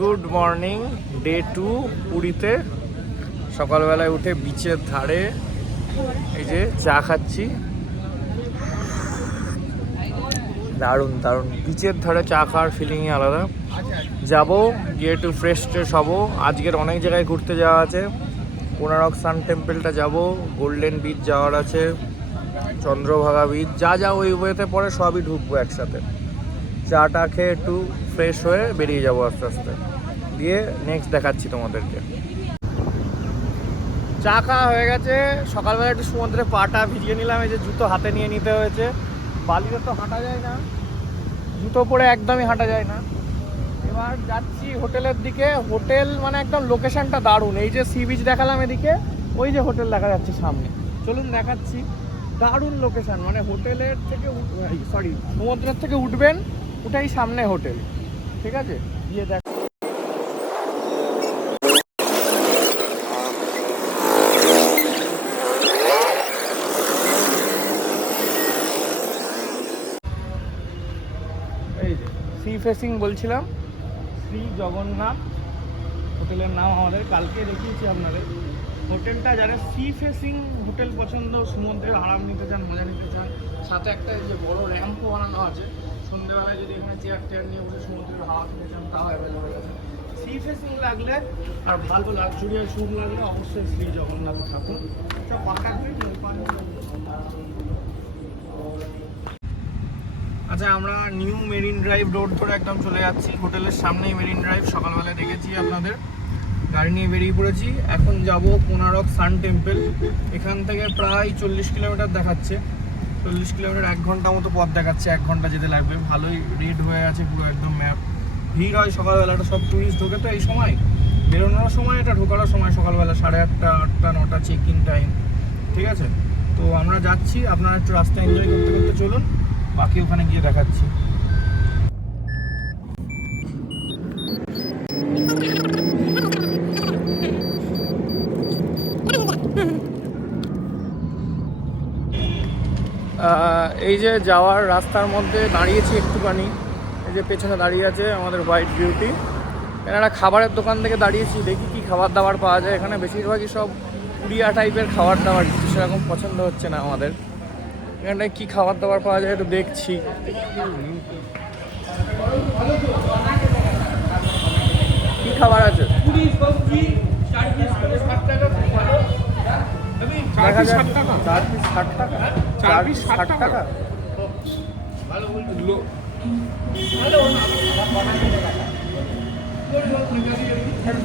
Good morning, day 2 পুরীতে। সকালবেলায় উঠে বিচের ধারে এই যে চা খাচ্ছি। দারুণ দারুণ, বিচের ধারে চা খাওয়ার ফিলিংই আলাদা। যাবো, গিয়ে একটু ফ্রেশ ট্রেশ হবো। আজকের অনেক জায়গায় ঘুরতে যাওয়া আছে। কোনারক সান টেম্পলটা যাব, গোল্ডেন বিচ যাওয়ার আছে, চন্দ্রভাগা বিচ, যা যা ওই ওয়েতে পরে সবই ঢুকবো একসাথে। চাটা খেয়ে একটু ফ্রেশ হয়ে বেরিয়ে যাবো আস্তে আস্তে, দিয়ে নেক্সট দেখাচ্ছি তোমাদেরকে। চা খাওয়া হয়ে গেছে। সকালবেলা একটু সমুদ্রে পাটা ভিজিয়ে নিলাম। এই যে জুতো হাতে নিয়ে নিতে হয়েছে, বালিতে তো হাঁটা যায় না, জুতো পরে একদমই হাঁটা যায় না। এবার যাচ্ছি হোটেলের দিকে। হোটেল মানে একদম লোকেশনটা দারুণ। এই যে সি বিচ দেখালাম এদিকে, ওই যে হোটেল দেখা যাচ্ছে সামনে, চলুন দেখাচ্ছি। দারুণ লোকেশন, মানে হোটেলের থেকে সমুদ্রের থেকে উঠবেন, ওটাই সামনে হোটেল। ঠিক আছে, গিয়ে দেখ। এই যে সি ফেসিং বলছিলাম, শ্রী জগন্নাথ হোটেলের নাম। আমাদের কালকে দেখিয়েছি আপনাদের হোটেলটা। যারা সি ফেসিং হোটেল পছন্দ, সমুদ্রের আরাম নিতে চান, মজা নিতে চান, সাথে একটা যে বড় র্যাম্পও বানানো আছে, সন্ধ্যেবেলায় যদি এখানে চেয়ার টেয়ার নিয়ে বসে সমুদ্রের হাওয়া খেতে চান তাও অ্যাভেলেবেল আছে। সি ফেসিং লাগলে আর ভালো লাক্সুরিয়াস রুম লাগলে অবশ্যই শ্রী জগন্নাথ থাকুন। সব পাকা। আচ্ছা, আমরা নিউ মেরিন ড্রাইভ রোড ধরে একদম চলে যাচ্ছি। হোটেলের সামনেই মেরিন ড্রাইভ, সকালবেলায় দেখেছি আপনাদের। গাড়ি নিয়ে বেরিয়ে পড়েছি। এখন যাব কোনারক সান টেম্পল। এখান থেকে প্রায় 40 কিলোমিটার দেখাচ্ছে। 40 কিলোমিটার 1 ঘন্টা মতো পথ দেখাচ্ছে, 1 ঘন্টা যেতে লাগবে। ভালোই রেড হয়ে আছে পুরো একদম ম্যাপ। ভিড় হয় সকালবেলাটা, সব টুরিস্ট ঢোকে তো এই সময়। বেরোনোর সময়, এটা ঢোকার সময় সকালবেলা 8:30, 8টা, 9টা চেক ইন টাইম। ঠিক আছে, তো আমরা যাচ্ছি। আপনারা একটু রাস্তা এনজয় করতে করতে চলুন, বাকি ওখানে গিয়ে দেখাচ্ছি। এই যে যাওয়ার রাস্তার মধ্যে দাঁড়িয়েছি একটুখানি। এই যে পেছনে দাঁড়িয়ে আছে আমাদের হোয়াইট বিউটি। এনারা খাবারের দোকান থেকে দাঁড়িয়েছি, দেখি কি খাবার দাবার পাওয়া যায় এখানে। বেশিরভাগই সব পুরিয়া টাইপের খাবার দাবার, কিছু সেরকম পছন্দ হচ্ছে না আমাদের। এখানটায় কী খাবার দাবার পাওয়া যায় একটু দেখছি। কি খাবার আছে? দেখা যায় 4 পিস 60 টাকা। 4 পিস 60 টাকা।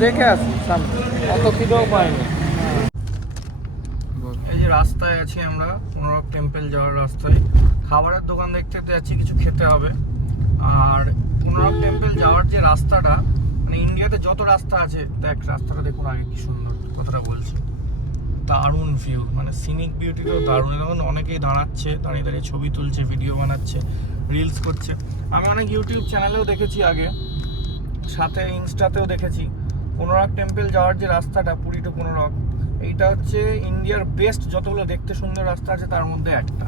দেখে আসি সামনে, অত খিদেও পাইনি। এই যে রাস্তায় আছি আমরা, কোনারক টেম্পল যাওয়ার রাস্তায়। খাবারের দোকান দেখতে যাচ্ছি, কিছু খেতে হবে। আর কোনারক টেম্পল যাওয়ার যে রাস্তাটা, মানে ইন্ডিয়াতে যত রাস্তা আছে, দেখ রাস্তাটা দেখুন আগে কি সুন্দর, কতটা বলছি। দারুণ ভিউ, মানে সিনিক বিউটিটাও দারুণ। এখন অনেকেই দাঁড়াচ্ছে, দাঁড়িয়ে দাঁড়িয়ে ছবি তুলছে, ভিডিও বানাচ্ছে, রিলস করছে। আমি অনেক ইউটিউব চ্যানেলেও দেখেছি আগে, সাথে ইনস্টাতেও দেখেছি। কোনারক টেম্পল যাওয়ার যে রাস্তাটা, পুরী টু কোনারক, এইটা হচ্ছে ইন্ডিয়ার বেস্ট যতগুলো দেখতে সুন্দর রাস্তা আছে তার মধ্যে একটা।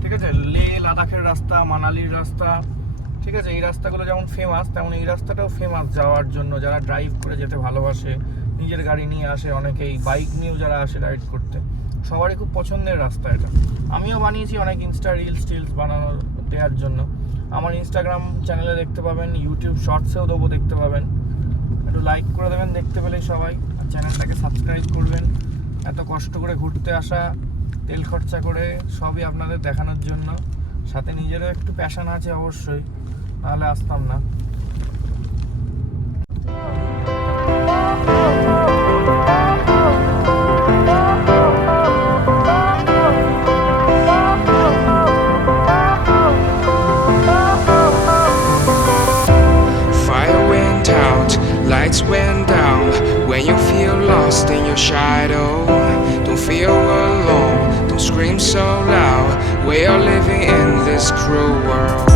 ঠিক আছে, লে লাদাখের রাস্তা, মানালির রাস্তা, ঠিক আছে, এই রাস্তাগুলো যেমন ফেমাস, তেমন এই রাস্তাটাও ফেমাস যাওয়ার জন্য। যারা ড্রাইভ করে যেতে ভালোবাসে, নিজের গাড়ি নিয়ে আসে, অনেকেই বাইক নিয়েও যারা আসে রাইড করতে, সবারই খুব পছন্দের রাস্তা এটা। আমিও বানিয়েছি অনেক ইনস্টা রিলস টিলস বানানোর দেওয়ার জন্য। আমার ইনস্টাগ্রাম চ্যানেলে দেখতে পাবেন, ইউটিউব শর্টসেও দেবো, দেখতে পাবেন। একটু লাইক করে দেবেন দেখতে পেলেই সবাই, আর চ্যানেলটাকে সাবস্ক্রাইব করবেন। এত কষ্ট করে ঘুরতে আসা, তেল খরচা করে, সবই আপনাদের দেখানোর জন্য। সাথে নিজেরও একটু প্যাশন আছে অবশ্যই, নাহলে আসতাম না। Lights went down when you feel lost in your shadow. Don't feel alone, don't scream so loud. We are living in this cruel world.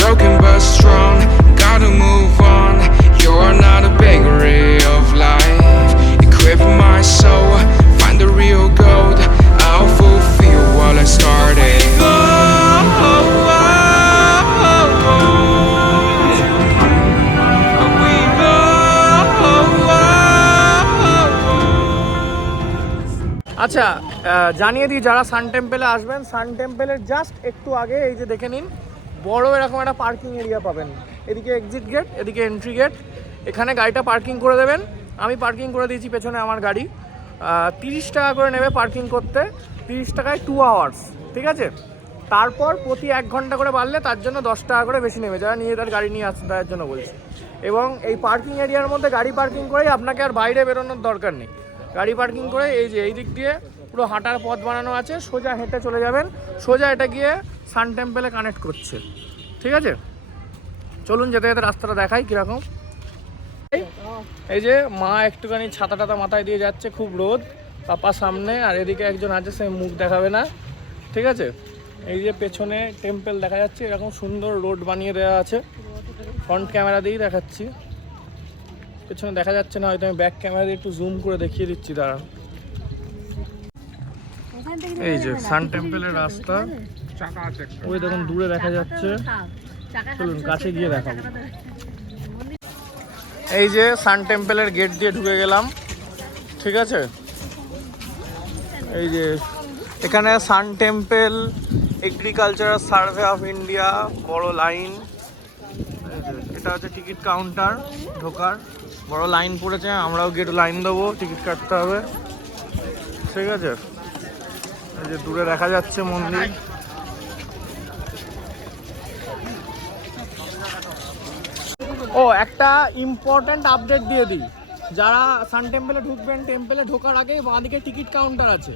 Broken but strong, gotta move on. You're not a bakery of life. Equip my soul, find the real gold. I'll fulfill what I started. We go. আচ্ছা, জানিয়ে দিই যারা সান টেম্পেলে আসবেন, সান টেম্পেলের just একটু আগে এই যে দেখে নিন, বড় এরকম একটা পার্কিং এরিয়া পাবেন। এদিকে এক্সিট গেট, এদিকে এন্ট্রি গেট। এখানে গাড়িটা পার্কিং করে দেবেন। আমি পার্কিং করে দিয়েছি পেছনে আমার গাড়ি। 30 টাকা করে নেবে পার্কিং করতে, 30 টাকায় 2 আওয়ার্স, ঠিক আছে। তারপর প্রতি 1 ঘন্টা করে বাড়লে তার জন্য 10 টাকা করে বেশি নেবে, যারা নিজেদের গাড়ি নিয়ে আসছে তাদের জন্য বলছি। এবং এই পার্কিং এরিয়ার মধ্যে গাড়ি পার্কিং করেই আপনাকে আর বাইরে বেরোনোর দরকার নেই। গাড়ি পার্কিং করে এই যে এই দিক দিয়ে পুরো হাঁটার পথ বানানো আছে, সোজা হেঁটে চলে যাবেন, সোজা এটা গিয়ে সান টেম্পেলে কানেক্ট করছে, ঠিক আছে। চলুন যেতে যেতে রাস্তাটা দেখাই কীরকম। এই যে মা একটুখানি ছাতা টাতা মাথায় দিয়ে যাচ্ছে, খুব রোদ, পাপা সামনে, আর এদিকে একজন আছে সে মুখ দেখাবে না, ঠিক আছে। এই যে পেছনে টেম্পল দেখা যাচ্ছে, এরকম সুন্দর রোড বানিয়ে দেওয়া আছে। ফ্রন্ট ক্যামেরা দিয়েই দেখাচ্ছি, পেছনে দেখা যাচ্ছে না হয়তো, আমি ব্যাক ক্যামেরা দিয়ে একটু জুম করে দেখিয়ে দিচ্ছি, দাঁড়ান। এই যে সান টেম্পলের রাস্তা, ওই দেখুন দূরে দেখা যাচ্ছে, চলুন কাছে গিয়ে দেখাবো। এই যে সান টেম্পলের গেট দিয়ে ঢুকে গেলাম, ঠিক আছে। এই যে এখানে সান temple agricultural survey of India, বড় লাইন। এটা হচ্ছে টিকিট কাউন্টার, ঢোকার বড় লাইন পড়েছে, আমরাও গেট লাইন দেবো, টিকিট কাটতে হবে, ঠিক আছে। এই যে দূরে দেখা যাচ্ছে মন্দির। ও একটা ইম্পর্ট্যান্ট আপডেট দিয়ে দিই, যারা সান টেম্পলে ঢুকবেন, টেম্পলে ঢোকার আগে বাঁদিকে টিকিট কাউন্টার আছে।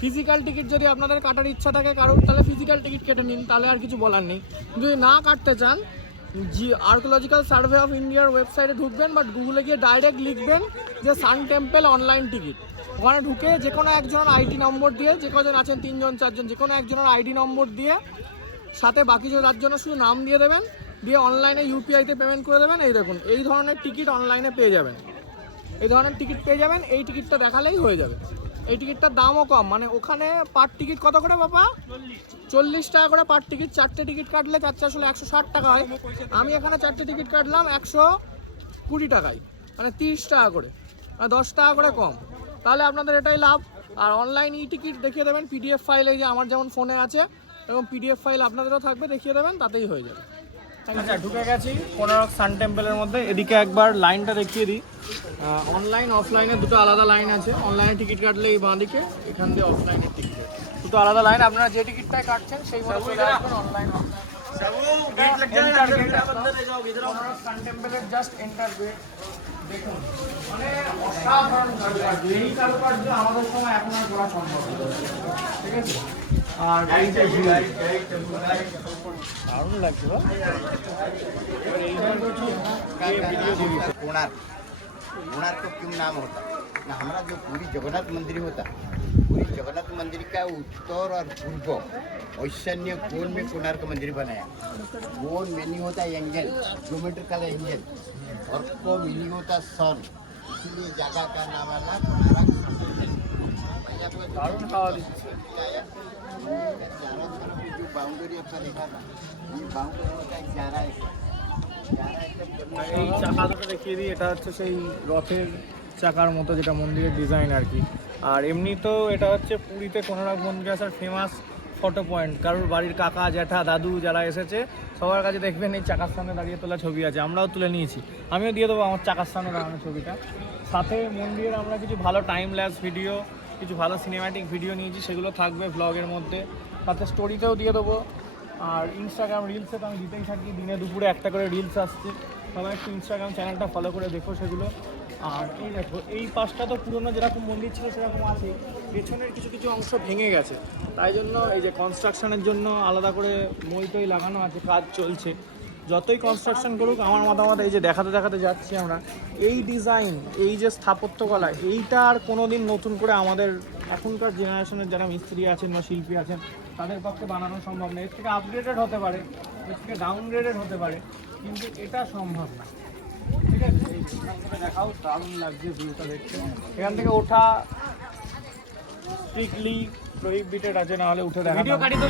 ফিজিক্যাল টিকিট যদি আপনাদের কাটার ইচ্ছা থাকে কারোর, তাহলে ফিজিক্যাল টিকিট কেটে নিন, তাহলে আর কিছু বলার নেই। যদি না কাটতে চান, আর্কোলজিক্যাল সার্ভে অফ ইন্ডিয়ার ওয়েবসাইটে ঢুকবেন, বাট গুগলে গিয়ে ডাইরেক্ট লিখবেন যে সান টেম্পল অনলাইন টিকিট। ওখানে ঢুকে যে কোনো একজনের আইডি নম্বর দিয়ে, যে কজন আছেন 3 জন 4 জন, যে কোনো একজনের আইডি নম্বর দিয়ে সাথে বাকি তার জন্য শুধু নাম দিয়ে দেবেন, দিয়ে অনলাইনে ইউপিআইতে পেমেন্ট করে দেবেন। এই দেখুন এই ধরনের টিকিট অনলাইনে পেয়ে যাবেন, এই ধরনের টিকিট পেয়ে যাবেন। এই টিকিটটা দেখালেই হয়ে যাবে। এই টিকিটটার দামও কম, মানে ওখানে পার টিকিট কত করে বাবা? 40 টাকা করে পার টিকিট। 4টে টিকিট কাটলে 4 আসলে 160 টাকা হয়। আমি এখানে 4টে টিকিট কাটলাম 120 টাকায়, মানে 30 টাকা করে, মানে 10 টাকা করে কম। তাহলে আপনাদের এটাই লাভ। আর অনলাইন ই টিকিট দেখিয়ে দেবেন পিডিএফ ফাইল, এই যে আমার যেমন ফোনে আছে, এবং পিডিএফ ফাইল আপনাদেরও থাকবে, দেখিয়ে দেবেন, তাতেই হয়ে যাবে। আচ্ছা, ঢুকে গেছি কোনারক সান টেম্পলের মধ্যে। এদিকে একবার লাইনটা দেখিয়ে দিই। অনলাইন অফলাইনে দুটো আলাদা লাইন আছে। অনলাইনে টিকিট কাটলে এই বাঁদিকে, এখান দিয়ে অফলাইনের টিকিট, দুটো আলাদা লাইন। আপনারা যে টিকিটটাই কাটছেন সেই মতো চলে আসবেন অনলাইন। সান টেম্পলের জাস্ট এন্টার গেট দেখুন, মানে অসাধারণ কারুকার্য। এই কারুকার্য আমাদের সময় এখন আর করা সম্ভব না, ঠিক আছে। আর এই যে দারুণ লাগছে, कोणार्क क्यों नाम होता ना, हमारा जो पूरी जगन्नाथ मंदिर होता, पूरी जगन्नाथ मंदिर का उत्तर और पूर्व ईशान्य कोण में कोणार्क मंदिर बनाया। कोण मीनिंग होता है एंगल, ज्योमेट्रिकल एंगल, और को मीनिंग होता सन, इसलिए जगह का नाम आना कोणार्क। দারুণ খাওয়া দিচ্ছে। चारों तरफ जो बाउंड्री आपका देखा था, ये बाउंड्री होता है 11 एकड़। এই চাকা দুটো দেখিয়ে দিই, এটা হচ্ছে সেই রথের চাকার মতো যেটা মন্দিরের ডিজাইন আর কি। আর এমনি তো এটা হচ্ছে পুরীতে কোনারক মন্দির আসার ফেমাস ফটো পয়েন্ট। কারোর বাড়ির কাকা জ্যাঠা দাদু যারা এসেছে সবার কাছে দেখবেন এই চাকার সামনে দাঁড়িয়ে তোলা ছবি আছে, আমরাও তুলে নিয়েছি। আমিও দিয়ে দেবো আমার চাকার সামনে দাঁড়ানো ছবিটা। সাথে মন্দিরের আমরা কিছু ভালো টাইম ল্যাপস ভিডিও, কিছু ভালো সিনেম্যাটিক ভিডিও নিয়েছি, সেগুলো থাকবে ব্লগের মধ্যে, সাথে স্টোরিতেও দিয়ে দেবো। আর ইনস্টাগ্রাম রিলসে তো আমি দিতেই থাকি, দিনে দুপুরে একটা করে রিলস আসছে, সবাই একটু ইনস্টাগ্রাম চ্যানেলটা ফলো করে দেখো সেগুলো। আর এই দেখো এই পাশটা তো পুরোনো যেরকম মন্দির ছিল সেরকম আছে, পেছনের কিছু কিছু অংশ ভেঙে গেছে, তাই জন্য এই যে কনস্ট্রাকশনের জন্য আলাদা করে মই লাগানো আছে, কাজ চলছে। যতই কনস্ট্রাকশন করুক, আমার মতামত এই যে দেখাতে দেখাতে যাচ্ছি আমরা, এই ডিজাইন, এই যে স্থাপত্যকলা, এইটা আর কোনো দিন নতুন করে আমাদের এখনকার জেনারেশনের যারা মিস্ত্রি আছেন বা শিল্পী আছেন তাদের পক্ষে বানানো সম্ভব না। এর থেকে আপগ্রেডেড হতে পারে, এর থেকে ডাউনগ্রেডেড হতে পারে, কিন্তু এটা সম্ভব না, ঠিক আছে। এখান থেকে দেখাও, দারুণ লাগছে ভিউটা দেখতে। এখান থেকে ওঠা স্ট্রিক্টলি প্রহিবিটেড আছে, না হলে উঠে দেখা। ভিডিও কাটি তো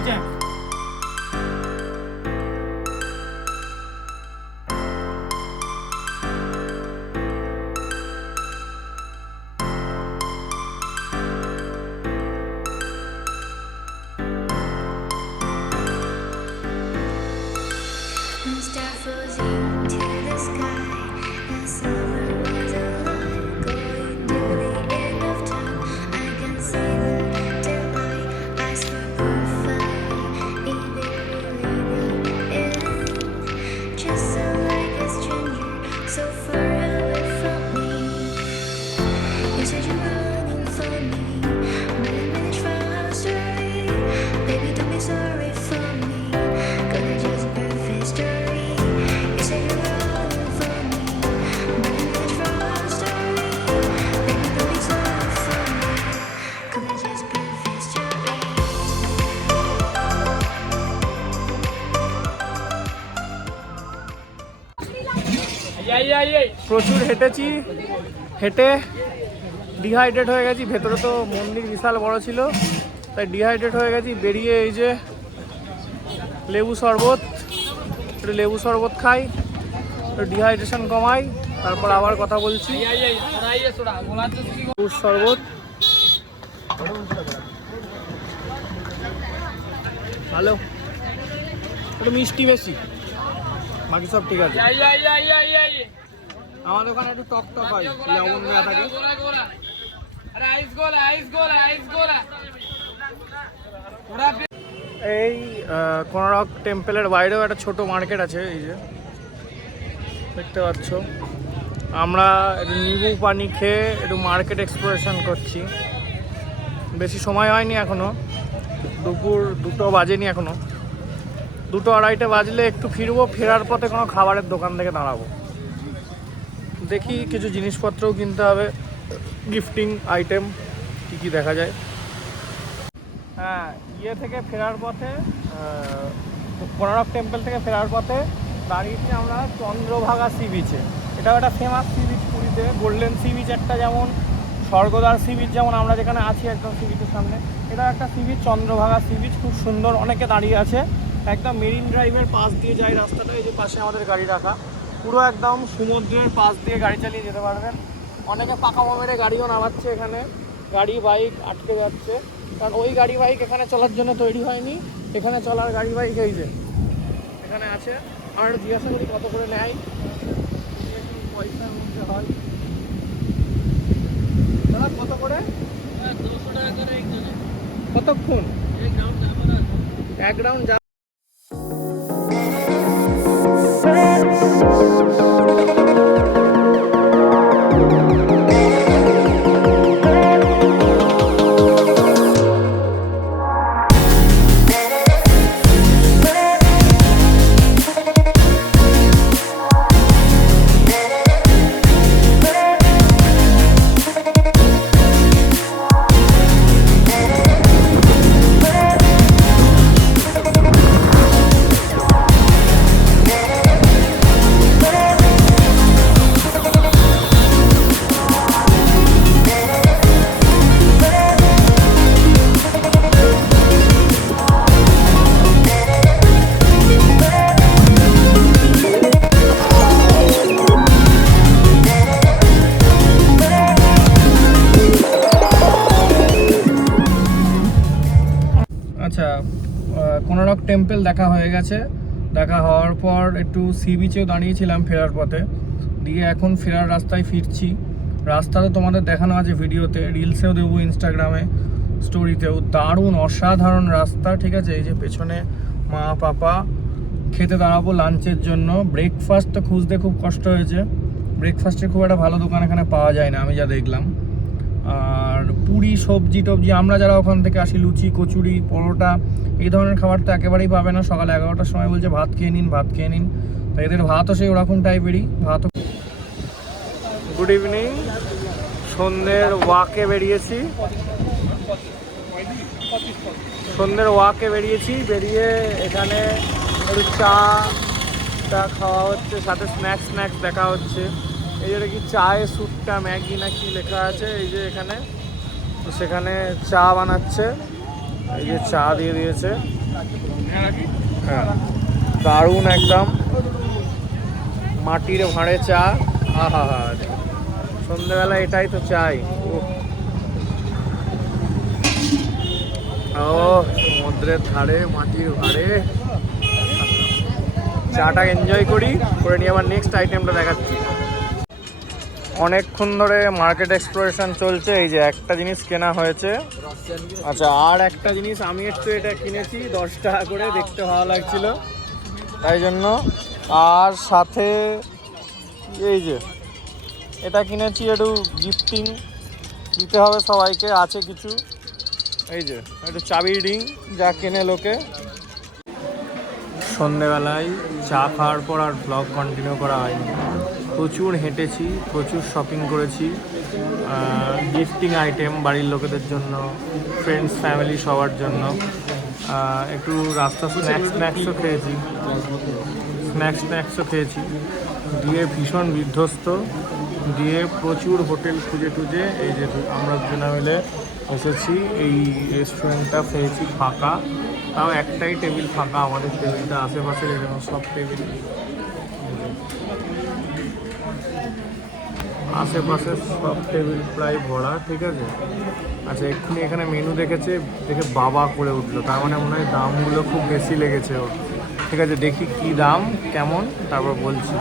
প্রচুর হেঁটেছি, হেঁটে ডিহাইড্রেট হয়ে গেছি। ভেতরে তো মন্দির বিশাল বড় ছিল, তাই ডিহাইড্রেট হয়ে গেছি। বেরিয়ে এই যে লেবু শরবত, একটু লেবু শরবত খাই, একটু ডিহাইড্রেশন কমাই, তারপর আবার কথা বলছি। লেবুর শরবত ভালো, একটু মিষ্টি বেশি, বাকি সব ঠিক আছে। আমাদের ওখানে একটু টক টক হয়, লবণ দেওয়া থাকে। এই কোনারক টেম্পলের বাইরেও একটা ছোট মার্কেট আছে, এই যে দেখতে পাচ্ছ। আমরা একটু নিবু পানি খেয়ে একটু মার্কেট এক্সপ্লোরেশন করছি। বেশি সময় হয়নি এখনো, দুপুর 2টো বাজেনি এখনো, 2-2:30 বাজলে একটু ফিরবো। ফেরার পথে কোনো খাবারের দোকান থেকে দাঁড়াবো, দেখি কিছু জিনিসপত্রও কিনতে হবে, গিফটিং আইটেম কী কী দেখা যায়। হ্যাঁ, ইয়ে থেকে ফেরার পথে, কোনারক টেম্পল থেকে ফেরার পথে দাঁড়িয়েছি আমরা চন্দ্রভাগা সি বিচে। এটাও একটা ফেমাস সি বিচ পুরীতে। গোল্ডেন সি বিচ একটা, যেমন স্বর্গদ্বার সি বিচ যেমন আমরা যেখানে আছি একদম সি বিচের সামনে, এটা একটা sea beach, Chandrabhaga sea beach. খুব সুন্দর, অনেকে দাঁড়িয়ে আছে। একদম মেরিন ড্রাইভের পাশ দিয়ে যায় রাস্তাটা, এই যে পাশে আমাদের গাড়ি রাখা, পুরো একদম সমুদ্রের পাশ দিয়ে গাড়ি চালিয়ে যেতে পারবেন। অনেকে পাকা মেরে গাড়িও নামাচ্ছে এখানে, গাড়ি বাইক আটকে যাচ্ছে, কারণ ওই গাড়ি বাইক এখানে চলার জন্য তৈরি হয়নি। এখানে চলার গাড়ি বাইক এই যে এখানে আছে। আমার জিজ্ঞাসা করি কত করে নেয়, পয়সার মধ্যে হয় দাদা কত করে? 200 টাকা করে একজনে। কতক্ষণ? এক রাউন্ড যা। আচ্ছা, কোনারক টেম্পল দেখা হয়ে গেছে। দেখা হওয়ার পর একটু সি বিচেও দাঁড়িয়েছিলাম ফেরার পথে, দিয়ে এখন ফেরার রাস্তায় ফিরছি। রাস্তা তো তোমাদের দেখানো আছে ভিডিওতে, রিলসেও দেবো, ইনস্টাগ্রামে স্টোরিতেও। দারুণ অসাধারণ রাস্তা, ঠিক আছে। এই যে পেছনে মা পাপা, খেতে দাঁড়াবো লাঞ্চের জন্য। ব্রেকফাস্ট তো খুঁজতে খুব কষ্ট হয়েছে, ব্রেকফাস্টের খুব একটা ভালো দোকান এখানে পাওয়া যায় না আমি যা দেখলাম। আর পুরি সবজি টবজি, আমরা যারা ওখান থেকে আসি, লুচি কচুরি পরোটা এই ধরনের খাবার তো একেবারেই পাবে না। সকাল 11টার সময় বলছে ভাত খেয়ে নিন, ভাত খেয়ে নিন। তো এদের ভাতও সেই ওরকম টাইপেরই ভাতও। গুড ইভিনিং, সন্ধ্যের ওয়াকে বেরিয়েছি, বেরিয়ে এখানে একটু চা খাওয়া হচ্ছে, সাথে স্ন্যাক্স দেখা হচ্ছে। এই যে কি চায়ে স্যুপটা ম্যাগি না কি লেখা আছে, এই যে এখানে, তো সেখানে চা বানাচ্ছে। এই যে চা দিয়ে দিয়েছে, হ্যাঁ দারুণ একদম মাটির ভাঁড়ে চা। আহা হা, সন্ধ্যেবেলা এটাই তো চাই। ও সমুদ্রের ধারে মাটির ভাঁড়ে চাটা এনজয় করে নিয়ে আবার নেক্সট আইটেমটা দেখাচ্ছি। অনেকক্ষণ ধরে মার্কেট এক্সপ্লোরেশন চলছে। এই যে একটা জিনিস কেনা হয়েছে। আচ্ছা, আর একটা জিনিস আমি একটু এটা কিনেছি 10 টাকা করে, দেখতে ভালো লাগছিল তাই জন্য। আর সাথে এই যে এটা কিনেছি, একটু গিফটিং দিতে হবে সবাইকে, আছে কিছু। এই যে একটু চাবির রিং, যা কেনে লোকে। সন্ধেবেলায় চা খাওয়ার পর আর ব্লগ কন্টিনিউ করা হয়নি। প্রচুর হেঁটেছি, প্রচুর শপিং করেছি, গিফটিং আইটেম বাড়ির লোকেদের জন্য, ফ্রেন্ডস ফ্যামিলি সবার জন্য। একটু রাস্তা স্ন্যাক্সও খেয়েছি, দিয়ে ভীষণ বিধ্বস্ত, দিয়ে প্রচুর হোটেল খুঁজে টুজে এই যে আমরা দুজনে মিলে এসেছি। এই রেস্টুরেন্টটা পেয়েছি ফাঁকা, তাও একটাই টেবিল ফাঁকা, আমাদের টেবিলটা আশেপাশের এরকম সব টেবিল আশেপাশে সব টেবিল প্রায় ভরা, ঠিক আছে। আচ্ছা এক্ষুনি এখানে মেনু দেখে বাবা করে উঠলো, তার মানে মনে হয় দামগুলো খুব বেশি লেগেছে ওর। ঠিক আছে দেখি কি দাম কেমন, তারপর বলছি।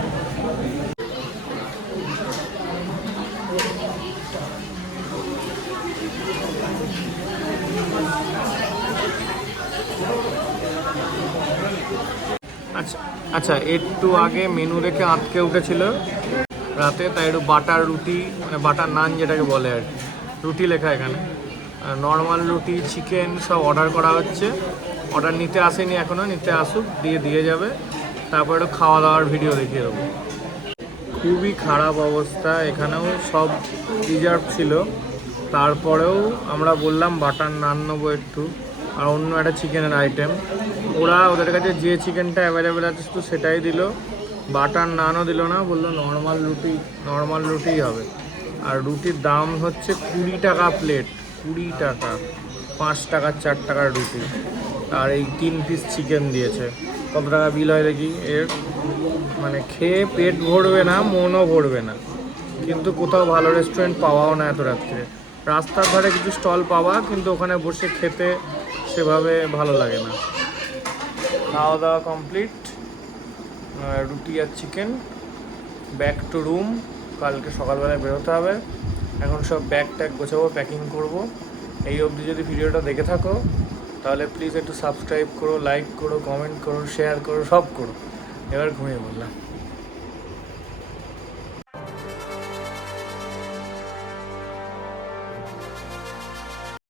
আচ্ছা আচ্ছা, একটু আগে মেনু দেখে আটকে উঠেছিল রাতে, তাই একটু বাটার রুটি মানে বাটার নান যেটাকে বলে আর কি, রুটি লেখা এখানে, নর্মাল রুটি চিকেন সব অর্ডার করা হচ্ছে। অর্ডার নিতে আসেনি এখনও, নিতে আসুক, দিয়ে যাবে, তারপর একটু খাওয়া দাওয়ার ভিডিও দেখিয়ে দেবো। খুবই খারাপ অবস্থা, এখানেও সব রিজার্ভ ছিল, তারপরেও আমরা বললাম বাটার নান নেবো একটু আর অন্য একটা চিকেনের আইটেম। ওদের কাছে যে চিকেনটা অ্যাভেলেবেল আছে শুধু সেটাই দিল, বাটার নানও দিল না, বললো নর্মাল রুটিই হবে। আর রুটির দাম হচ্ছে 20 টাকা প্লেট, 20 টাকা, 5 টাকার 4 টাকার রুটি। আর এই 3 পিস চিকেন দিয়েছে, কত টাকা বিল হয় দেখি এর। মানে খেয়ে পেট ভরবে না, মনও ভরবে না, কিন্তু কোথাও ভালো রেস্টুরেন্ট পাওয়াও না এত রাত্রে। রাস্তার ধারে কিছু স্টল পাওয়া, কিন্তু ওখানে বসে খেতে সেভাবে ভালো লাগে না। খাওয়া দাওয়া কমপ্লিট, রুটি আর চিকেন, ব্যাক টু রুম, কালকে সকালবেলায় বেরোতে হবে। এখন সব ব্যাগ ট্যাগ গোছাবো, প্যাকিং করব। এই অবধি যদি ভিডিওটা দেখে থাকো তাহলে প্লিজ একটু সাবস্ক্রাইব করো, লাইক করো, কমেন্ট করো, শেয়ার করো, সব করো। এবার ঘুমিয়ে পড়লাম।